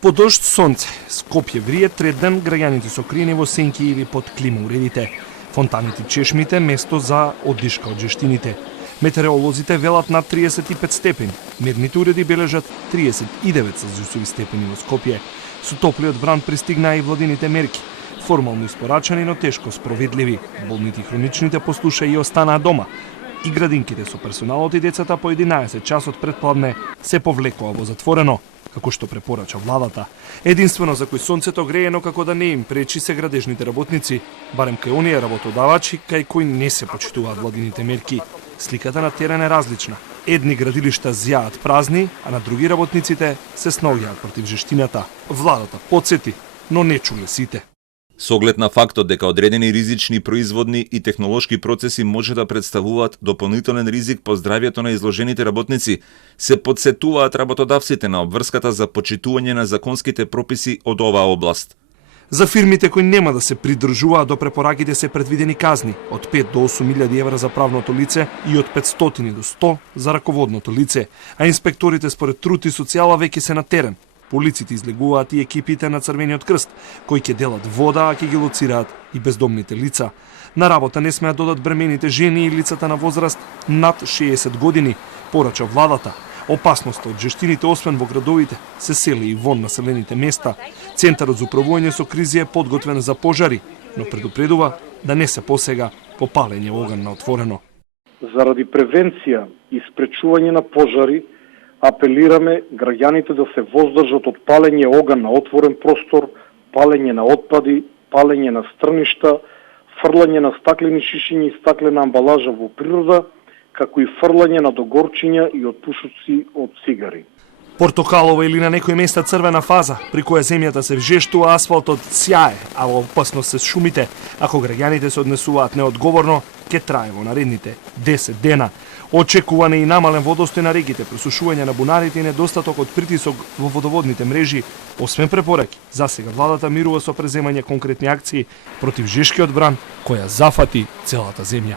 По дожд сонце, Скопје врие трет ден, граѓаните се окриени во сенки или под климауредите. Фонтаните и чешмите место за оддишка од жештините. Метеоролозите велат над 35 степени. Мерните уреди бележат 39 целзиусови степени во Скопје. Со топлиот бран пристигнаа и владините мерки. Формално испорачани, но тешко спроведливи. Болните и хроничните послушаа и останаа дома. И градинките со персоналот и децата по 11 часот предпладне се повлекоа во затворено, како што препорача владата. Единствено за кој сонцето грее, но како да не им пречи се градежните работници, барем кај оние работодавачи кај кои не се почитуваат владините мерки. Сликата на терен е различна. Едни градилишта зјаат празни, а на други работниците се снаоѓаат против жештината. Владата потсети, но не чуле сите. Со оглед на фактот дека одредени ризични производни и технолошки процеси може да представуваат дополнителен ризик по здравјето на изложените работници, се подсетуваат работодавците на обврската за почитување на законските прописи од оваа област. За фирмите кои нема да се придржуваат до препораките се предвидени казни од 5 до 8.000 евра за правното лице и од 500 до 100 за раководното лице, а инспекторите според труд и социјала веќе се на терен. Полиците излегуваат и екипите на Црвениот крст, кои ќе делат вода, а ќе ги лоцираат и бездомните лица. На работа не смеат додат бремените жени и лицата на возраст над 60 години, порача владата. Опасноста од жештините, освен во градовите, се сели и вон населените места. Центарот за управување со кризи е подготвен за пожари, но предупредува да не се посега по палење оган на отворено. Заради превенција и спречување на пожари, апелираме граѓаните да се воздржат од палење оган на отворен простор, палење на отпади, палење на стрништа, фрлање на стаклени шишиња и стаклена амбалажа во природа, како и фрлање на догорчиња и отпушоци од цигари. Портокалова или на некои места црвена фаза, при која земјата се вжештува, асфалтот сјае, а во опасност се шумите. Ако граѓаните се однесуваат неодговорно, ќе трае во наредните 10 дена. Очекуване и намален водостој на реките, пресушување на бунарите и недостаток од притисок во водоводните мрежи. Освен препораки, засега владата мирува со преземање конкретни акции против жешкиот бран која зафати целата земја.